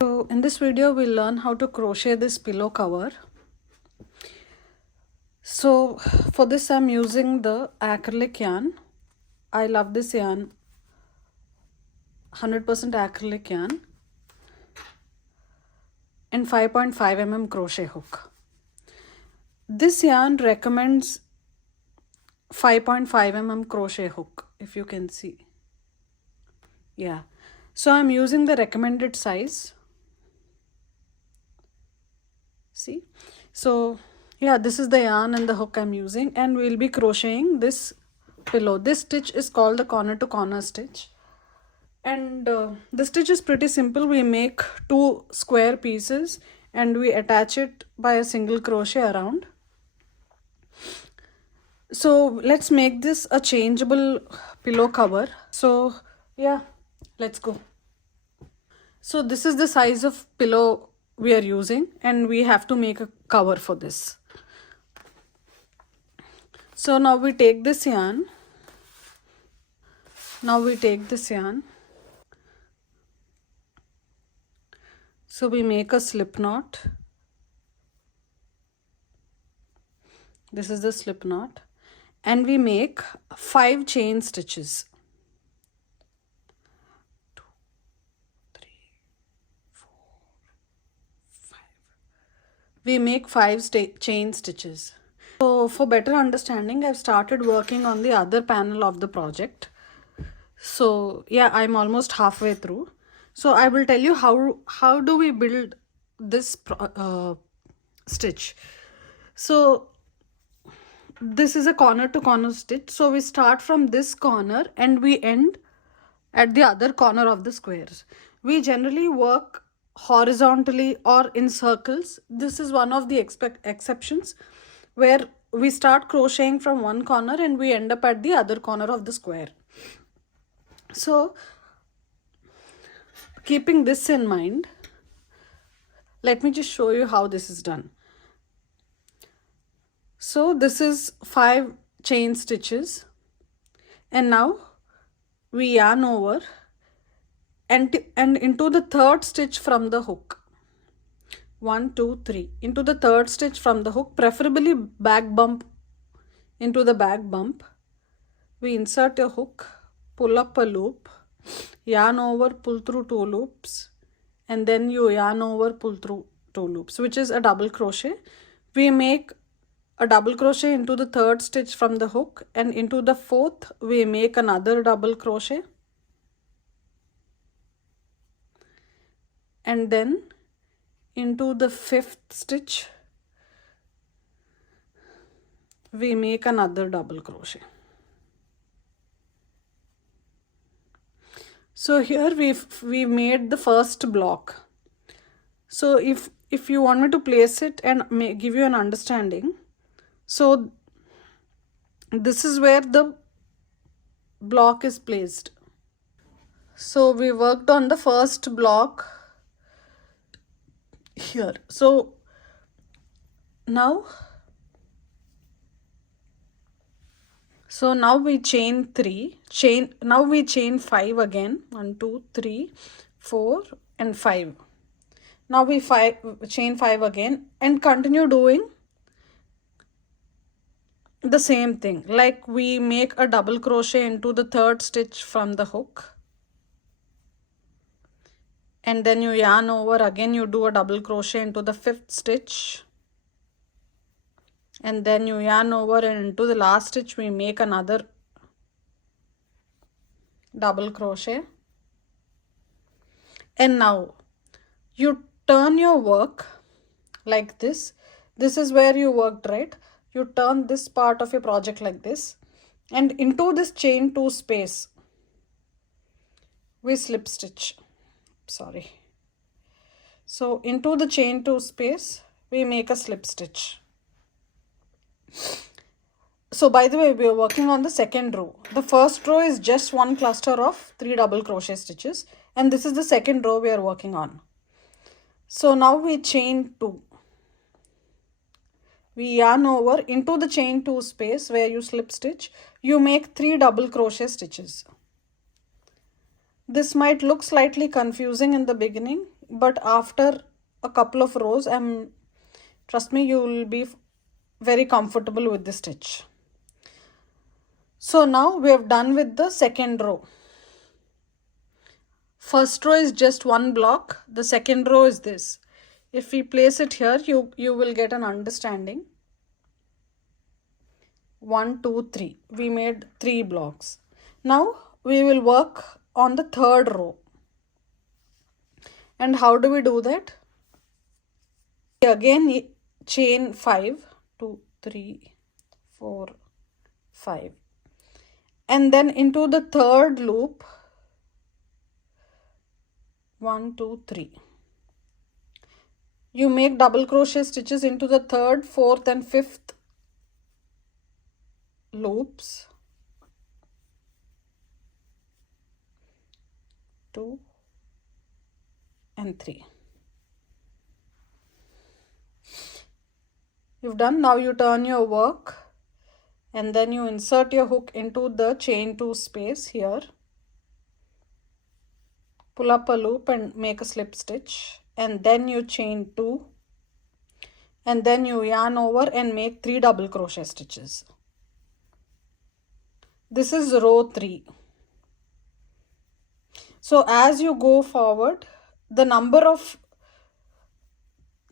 So in this video we'll learn how to crochet this pillow cover. So for this I'm using the acrylic yarn. I love this yarn, 100% acrylic yarn, and 5.5 mm crochet hook. This yarn recommends 5.5 mm crochet hook, if you can see. Yeah, so I'm using the recommended size. See, so yeah, this is the yarn and the hook I'm using, and we'll be crocheting this pillow. This stitch is called the corner to corner stitch, and the stitch is pretty simple. We make 2 square pieces and we attach it by a single crochet around. So let's make this a changeable pillow cover. So yeah, let's go. So this is the size of pillow we are using, and we have to make a cover for this. So now we take this yarn. So we make a slip knot. This is the slip knot, and we make 5 chain stitches. 2, 3, 4, 5. We make 5 chain stitches. So for better understanding, I've started working on the other panel of the project. So yeah, I'm almost halfway through. So I will tell you how do we build this stitch. So this is a corner to corner stitch. So we start from this corner and we end at the other corner of the squares. We generally work horizontally or in circles. This is one of the exceptions where we start crocheting from one corner and we end up at the other corner of the square. So keeping this in mind, let me just show you how this is done. So this is 5 chain stitches, and now we yarn over and into the third stitch from the hook. 1, 2, 3 into the third stitch from the hook, preferably back bump. Into the back bump we insert a hook, pull up a loop, yarn over, pull through 2 loops, and then you yarn over, pull through 2 loops, which is a double crochet. We make a double crochet into the third stitch from the hook, and into the fourth we make another double crochet, and then into the fifth stitch we make another double crochet. So here we made the first block. So if you want me to place it and give you an understanding, so this is where the block is placed. So we worked on the first block here. So now we chain 3, now we chain 5 again. 1, 2, 3, 4 and 5. Now we chain 5 again and continue doing the same thing. Like we make a double crochet into the third stitch from the hook, and then you yarn over again, you do a double crochet into the fifth stitch, and then you yarn over, and into the last stitch we make another double crochet. And now you turn your work like this. This is where you worked, right? You turn this part of your project like this, and into this chain 2 space we slip stitch. Sorry. So into the chain 2 space we make a slip stitch. So by the way, we are working on the second row. The first row is just one cluster of 3 double crochet stitches, and this is the second row we are working on. So now we chain 2. We yarn over into the chain 2 space where you slip stitch. You make 3 double crochet stitches. This might look slightly confusing in the beginning. but after a couple of rows, trust me, you will be very comfortable with the stitch. So now we have done with the second row. First row is just one block. The second row is this. If we place it here, you will get an understanding. 1, 2, 3. We made 3 blocks. Now we will work on the third row. And how do we do that? Again, chain 5, 2, 3, 4, 5. And then into the third loop, 1, 2, 3. You make double crochet stitches into the third, fourth and fifth loops. 2 and 3. You've done. Now you turn your work and then you insert your hook into the chain 2 space here. Pull up a loop and make a slip stitch, and then you chain 2 and then you yarn over and make 3 double crochet stitches. This is row 3. So as you go forward, the number of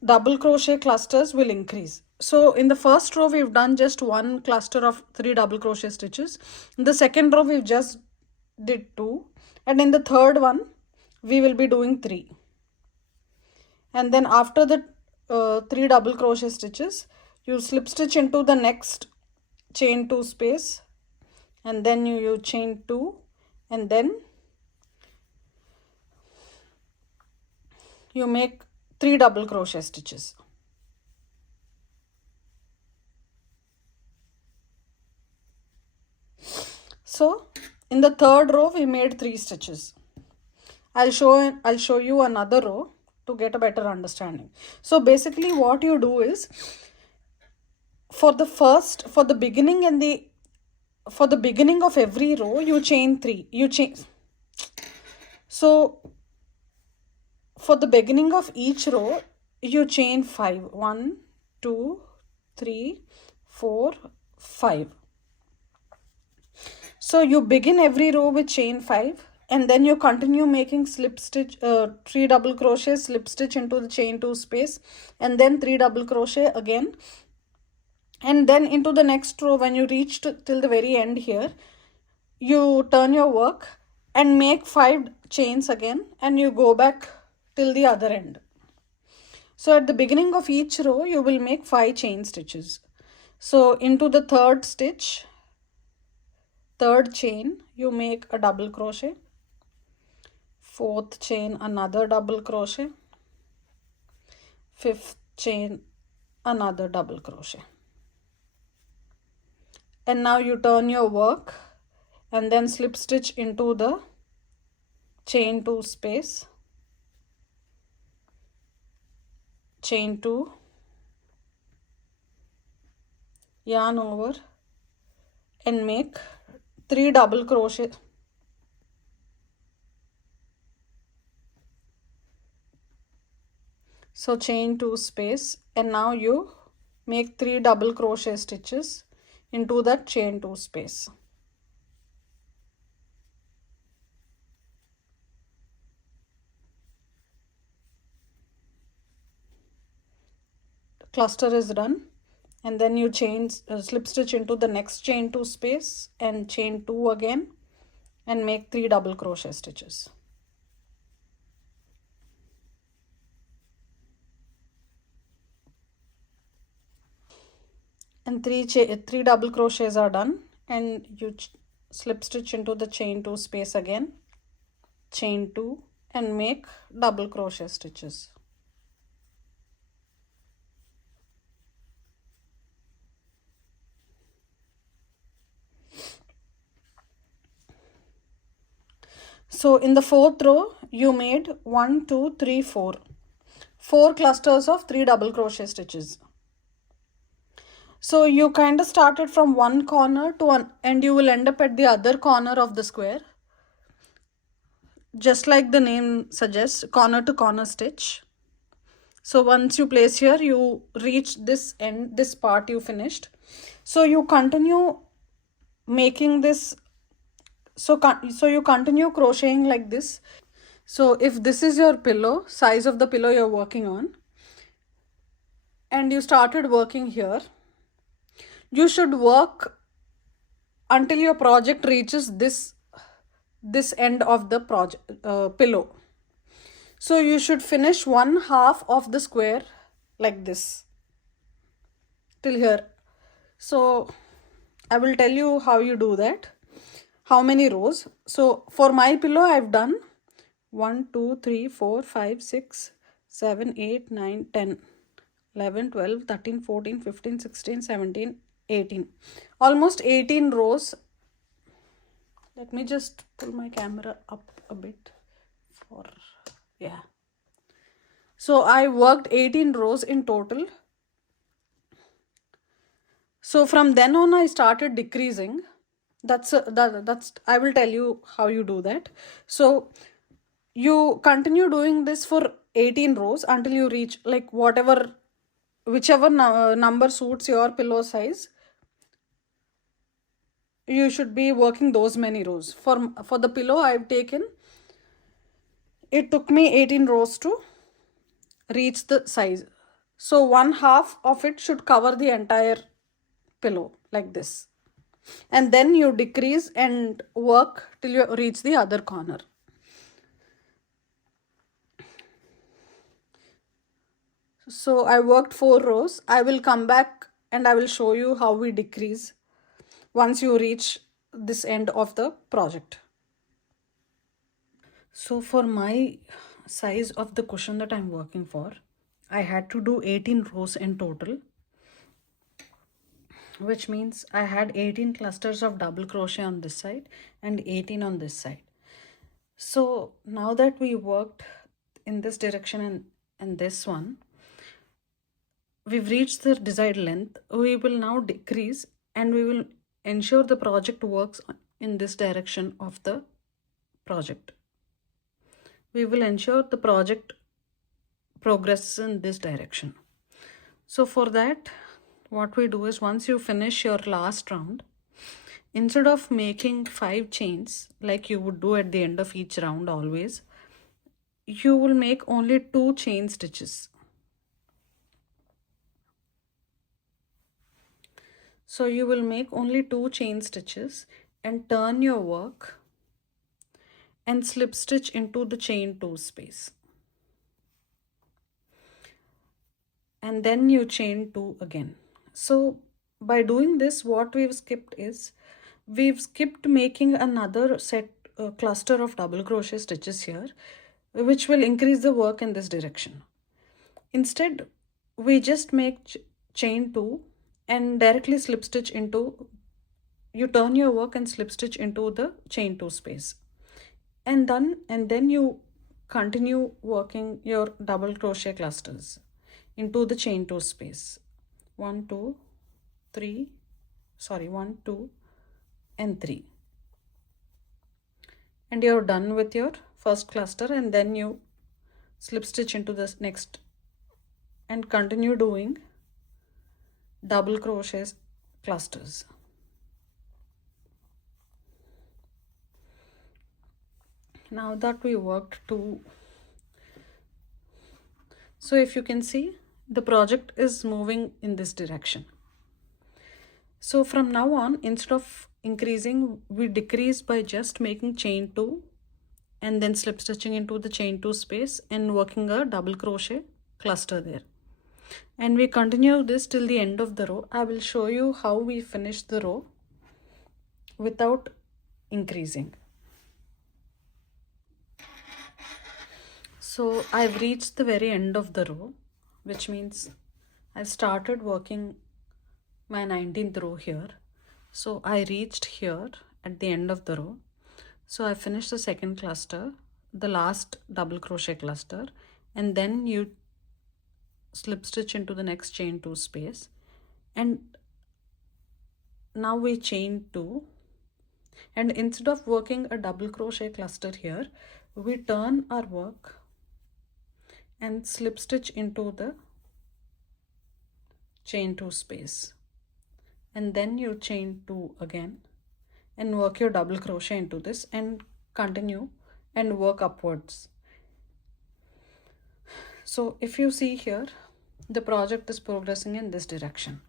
double crochet clusters will increase. So in the first row we've done just one cluster of 3 double crochet stitches. In the second row we've just did 2, and in the third one we will be doing 3. And then after the 3 double crochet stitches, you slip stitch into the next chain 2 space, and then you chain 2 and then you make 3 double crochet stitches. So in the third row we made 3 stitches. I'll show you another row to get a better understanding. So basically what you do is, for the beginning of every row you chain 3. So for the beginning of each row you chain 5. 1, 2, 3, 4, 5. So you begin every row with chain 5, and then you continue making slip stitch, 3 double crochet, slip stitch into the chain 2 space, and then 3 double crochet again. And then into the next row, when you reach till the very end here, you turn your work and make 5 chains again, and you go back till the other end. So at the beginning of each row you will make 5 chain stitches. So into the third chain you make a double crochet, fourth chain another double crochet, fifth chain another double crochet. And now you turn your work and then slip stitch into the chain 2 space, chain 2, yarn over and make 3 double crochet. So chain 2 space, and now you make 3 double crochet stitches into that chain 2 space. The cluster is done, and then you slip stitch into the next chain 2 space and chain 2 again and make 3 double crochet stitches. And 3 double crochets are done, and you slip stitch into the chain 2 space again, chain 2 and make double crochet stitches. So in the fourth row you made 1, 2, 3, 4 clusters of 3 double crochet stitches. So you kind of started from one corner to one, and you will end up at the other corner of the square. just like the name suggests, corner to corner stitch. So once you place here, you reach this end, this part you finished. So you continue making this. So you continue crocheting like this. So if this is your pillow, size of the pillow you're working on, and you started working here, you should work until your project reaches this end of the project pillow. So you should finish one half of the square like this till here. So I will tell you how you do that, how many rows. So for my pillow I've done 1 2 3 4 5 6 7 8 9 10 11 12 13 14 15 16 17 18, almost 18 rows. Let me just pull my camera up a bit for, yeah. So I worked 18 rows in total. So from then on I started decreasing. That's I will tell you how you do that. So you continue doing this for 18 rows until you reach like whichever number suits your pillow size. You should be working those many rows. For the pillow I've taken, it took me 18 rows to reach the size. So one half of it should cover the entire pillow like this. And then you decrease and work till you reach the other corner. So I worked 4 rows. I will come back and I will show you how we decrease once you reach this end of the project. So for my size of the cushion that I'm working for, I had to do 18 rows in total, which means I had 18 clusters of double crochet on this side and 18 on this side. So now that we worked in this direction and this one, we've reached the desired length. We will now decrease and we will ensure the project works in this direction of the project. We will ensure the project progresses in this direction. So for that, what we do is once you finish your last round, instead of making 5 chains like you would do at the end of each round always, you will make only 2 chain stitches. So you will make only 2 chain stitches and turn your work and slip stitch into the chain 2 space. And then you chain 2 again. So by doing this, what we've skipped is we've skipped making another set cluster of double crochet stitches here, which will increase the work in this direction. Instead, we just make chain 2 and directly slip stitch into, you turn your work and slip stitch into the chain 2 space. And then you continue working your double crochet clusters into the chain 2 space. 1 2 3 1 2 and 3, and you're done with your first cluster, and then you slip stitch into this next and continue doing double crochet clusters. Now that we worked 2, so if you can see, the project is moving in this direction. So from now on, instead of increasing, we decrease by just making chain 2 and then slip stitching into the chain 2 space and working a double crochet cluster there. And we continue this till the end of the row. I will show you how we finish the row without increasing. So I've reached the very end of the row, which means I've started working my 19th row here. So I reached here at the end of the row. So I finished the second cluster, the last double crochet cluster, and then you slip stitch into the next chain 2 space, and now we chain 2, and instead of working a double crochet cluster here, we turn our work and slip stitch into the chain 2 space, and then you chain 2 again and work your double crochet into this and continue and work upwards. So if you see here, the project is progressing in this direction.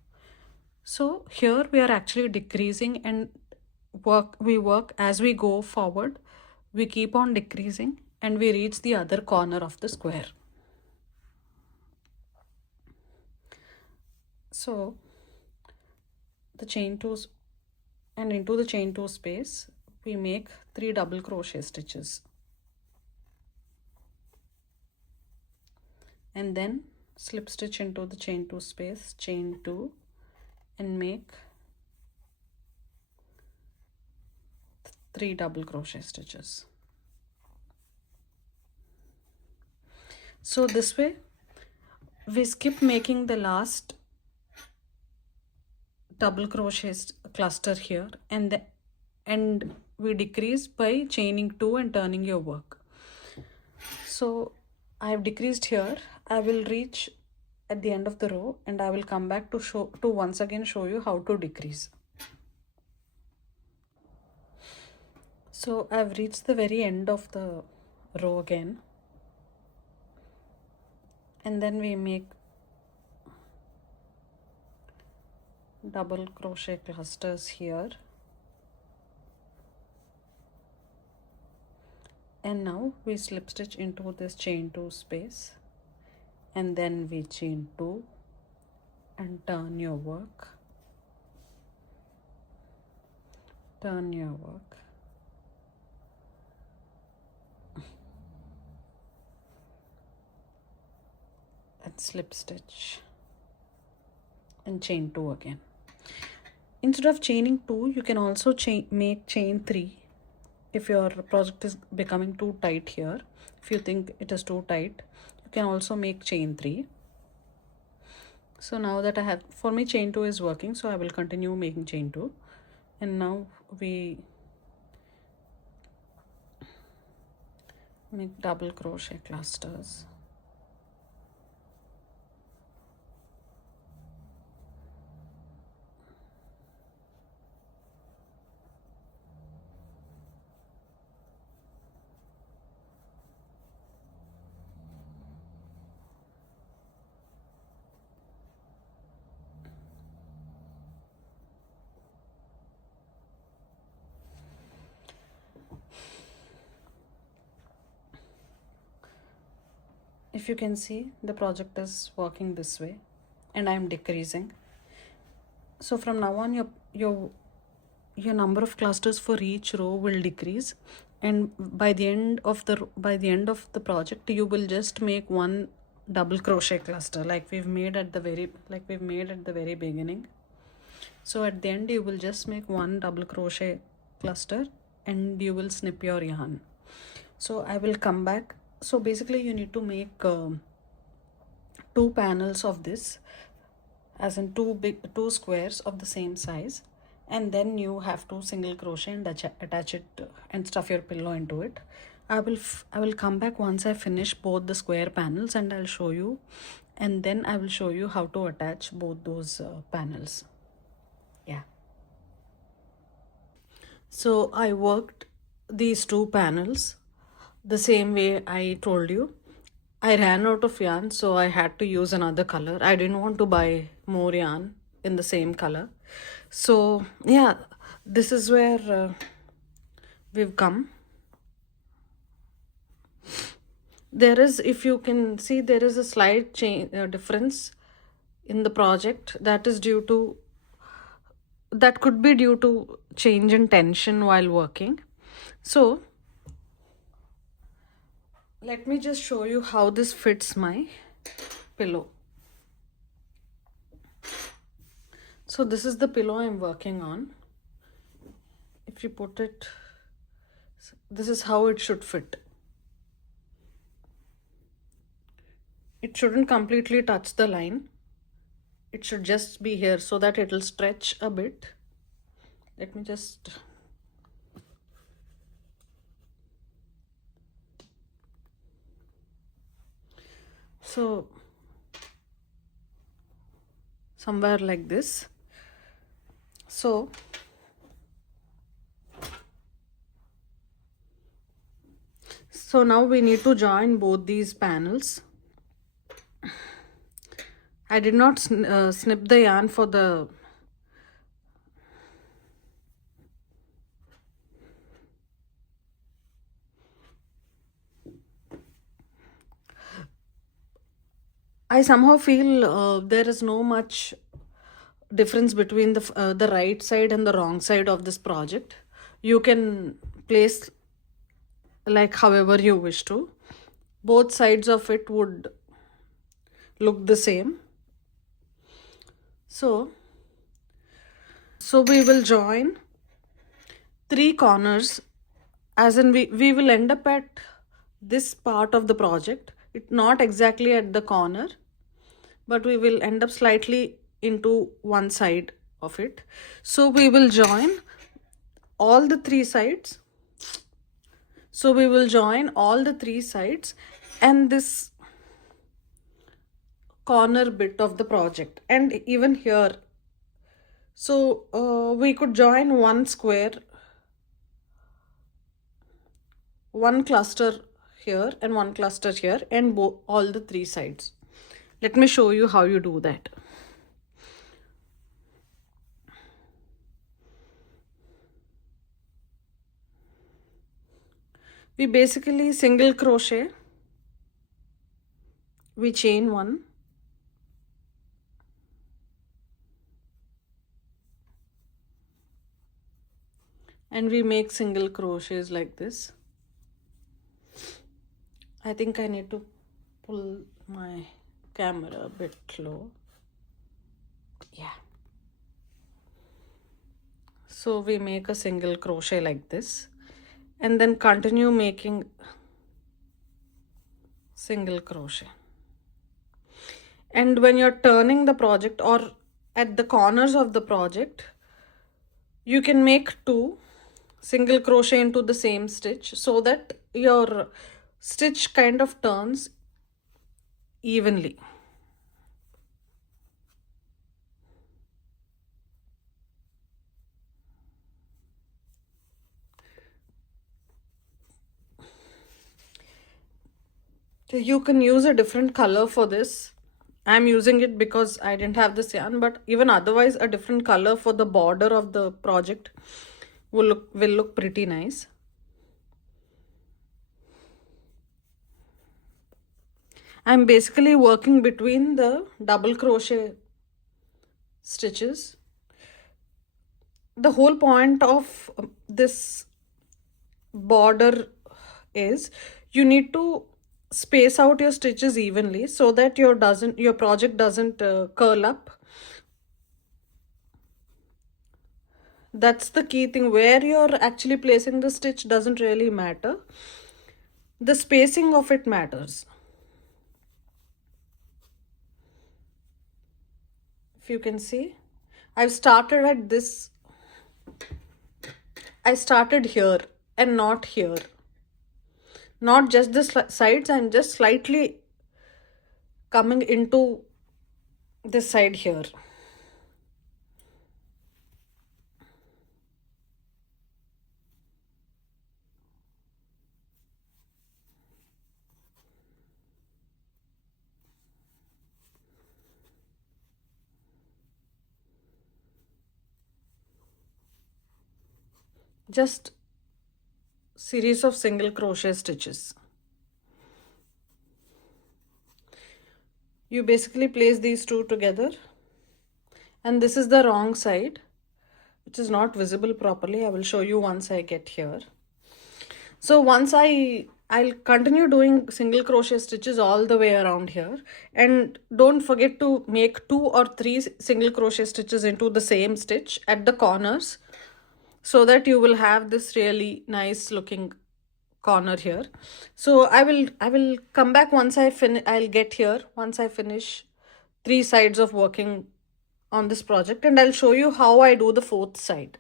So here we are actually decreasing and we work as we go forward. We keep on decreasing and we reach the other corner of the square. So the chain 2s, and into the chain 2 space we make 3 double crochet stitches, and then slip stitch into the chain 2 space, chain 2, and make 3 double crochet stitches. So this way we skip making the last double crochet cluster here, and we decrease by chaining 2 and turning your work. So I have decreased here. I will reach at the end of the row and I will come back to once again show you how to decrease. So I have reached the very end of the row again, and then we make double crochet clusters here, and now we slip stitch into this chain 2 space, and then we chain 2 and turn your work, turn your work, and slip stitch and chain 2 again. Instead of chaining 2, you can also make chain 3 if your project is becoming too tight here. If you think it is too tight, you can also make chain 3. So now that I have, for me chain 2 is working, so I will continue making chain 2, and now we make double crochet clusters. If you can see, the project is working this way and I am decreasing. So from now on your number of clusters for each row will decrease, and by the end of the project you will just make one double crochet cluster like we've made at the very beginning. So at the end you will just make one double crochet cluster and you will snip your yarn. So I will come back. So basically you need to make 2 panels of this, as in two squares of the same size, and then you have to single crochet and attach it and stuff your pillow into it. I will come back once I finish both the square panels and I'll show you, and then I will show you how to attach both those panels. Yeah. So I worked these 2 panels the same way I told you. I ran out of yarn, so I had to use another color. I didn't want to buy more yarn in the same color. So yeah, this is where we've come. There is, if you can see, there is a slight difference in the project. That could be due to change in tension while working. So let me just show you how this fits my pillow. So this is the pillow I'm working on. If you put it, this is how it should fit. It shouldn't completely touch the line. It should just be here so that it will stretch a bit. Let me just So somewhere like this. So now we need to join both these panels. I did not snip the yarn for the I somehow feel there is no much difference between the right side and the wrong side of this project. You can place like however you wish to. Both sides of it would look the same. So we will join 3 corners, as in we will end up at this part of the project. It's not exactly at the corner, but we will end up slightly into one side of it. So we will join all the 3 sides. So we will join all the 3 sides and this corner bit of the project, and even here. So we could join one square, one cluster here and one cluster here, and all the 3 sides. Let me show you how you do that. We basically single crochet, we chain 1, and we make single crochets like this. I think I need to pull my camera a bit low. Yeah. So we make a single crochet like this, and then continue making single crochet. And when you're turning the project or at the corners of the project, you can make 2 single crochet into the same stitch so that your stitch kind of turns evenly. You can use a different color for this. I'm using it because I didn't have this yarn, but even otherwise a different color for the border of the project will look pretty nice. I'm basically working between the double crochet stitches. The whole point of this border is you need to space out your stitches evenly so that your project doesn't curl up. That's the key thing. Where you're actually placing the stitch doesn't really matter. The spacing of it matters. If you can see, I've started at this. I started here and not here. Not just the sides, I'm just slightly coming into this side here. Just series of single crochet stitches. You basically place these 2 together, and this is the wrong side, which is not visible properly. I will show you once I get here. So once I'll continue doing single crochet stitches all the way around here, and don't forget to make 2 or 3 single crochet stitches into the same stitch at the corners, so that you will have this really nice looking corner here. So I will come back once I'll get here once I finish 3 sides of working on this project, and I'll show you how I do the 4th side.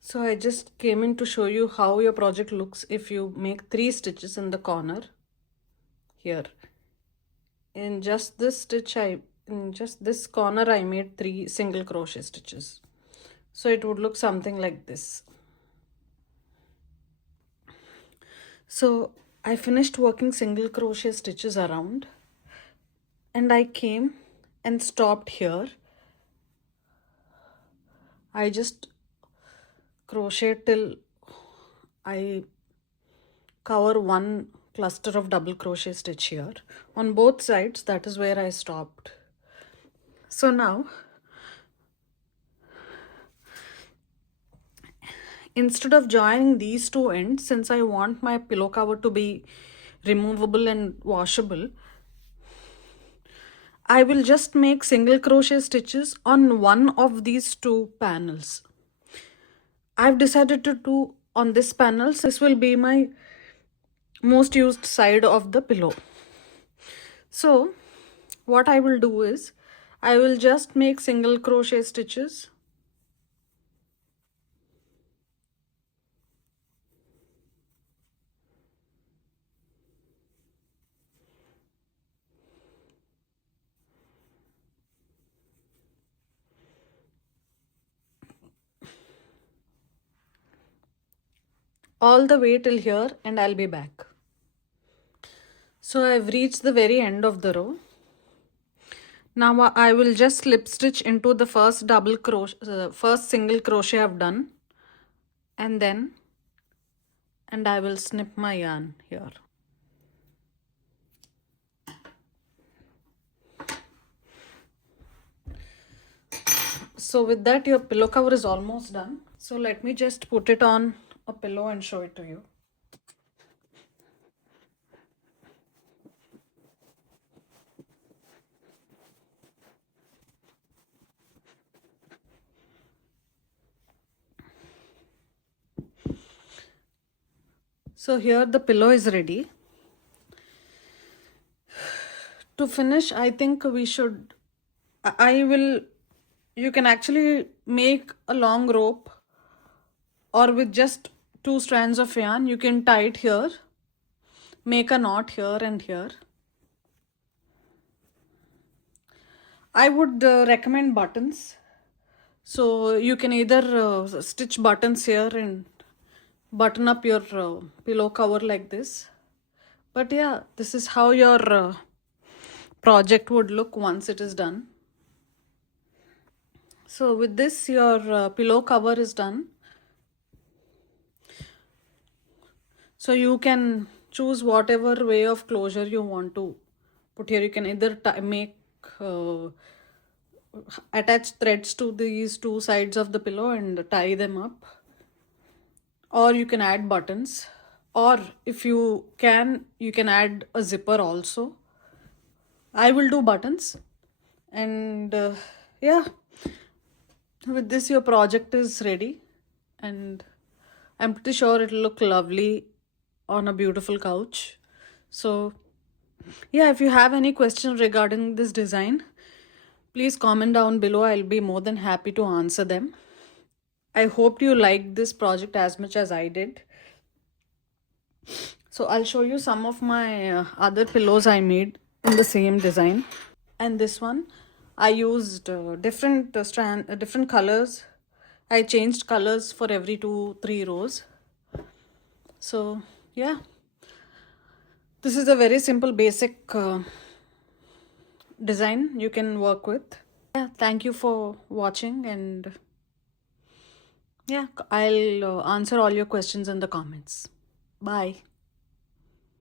So I just came in to show you how your project looks if you make 3 stitches in the corner. here. In just this stitch, in just this corner, I made 3 single crochet stitches. So it would look something like this. So I finished working single crochet stitches around, and I came and stopped here. I just crochet till I cover one cluster of double crochet stitch here on both sides. That is where I stopped. So now, instead of joining these two ends, since I want my pillow cover to be removable and washable, I will just make single crochet stitches on one of these two panels. I've decided to do on this panel, so this will be my most used side of the pillow. So what I will do is I will just make single crochet stitches all the way till here, and I'll be back. So I've reached the very end of the row. Now I will just slip stitch into the first double crochet, first single crochet I've done, and I will snip my yarn here. So with that, your pillow cover is almost done. So let me just put it on a pillow and show it to you. So here the pillow is ready. To finish, I think we should, you can actually make a long rope, or with just 2 strands of yarn, you can tie it here, make a knot here and here. I would recommend buttons. So you can either stitch buttons here and button up your pillow cover like this. But yeah, this is how your project would look once it is done. So with this, your pillow cover is done. So you can choose whatever way of closure you want to put here. You can either make attach threads to these two sides of the pillow and tie them up, or you can add buttons, or if you can add a zipper also. I will do buttons, and yeah, with this your project is ready, and I'm pretty sure it'll look lovely on a beautiful couch. So yeah, if you have any questions regarding this design, please comment down below. I'll be more than happy to answer them. I hope you liked this project as much as I did. So I'll show you some of my other pillows I made in the same design. And this one, I used different colors. I changed colors for every 2-3 rows. So yeah, this is a very simple basic design you can work with. Yeah, thank you for watching, and yeah, I'll answer all your questions in the comments. Bye.